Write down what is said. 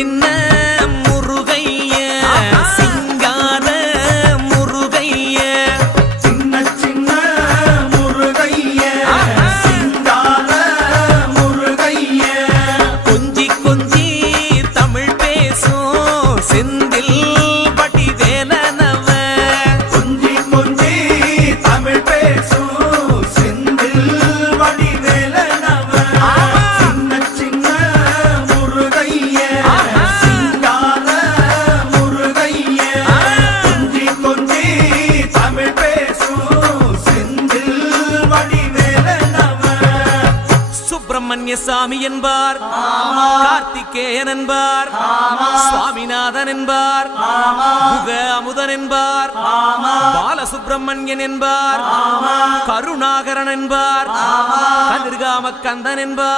சின்ன முருகைய சிங்கார முருகைய சின்ன சின்ன முருகைய சிங்கார முருகைய கொஞ்சி கொஞ்சி தமிழ் பேசும் செந்தில் பட்டி வேலனவ கொஞ்சி கொஞ்சி தமிழ் பேசும் செந்தில் படி வேலனவ சின்ன சின்ன முருகைய சிங்கார முருகைய கொஞ்சி கொஞ்சி தமிழ் பேசும் செந்தில் படி வேலனவ சுப்பிரமணிய சாமி என்பார், கார்த்திகேயன் என்பார், சுவாமிநாதன் என்பார், முக அமுதன் என்பார், பாலசுப்பிரமணியன் என்பார், கருணாகரன் என்பார், கதிர்காம கந்தன் என்பார்.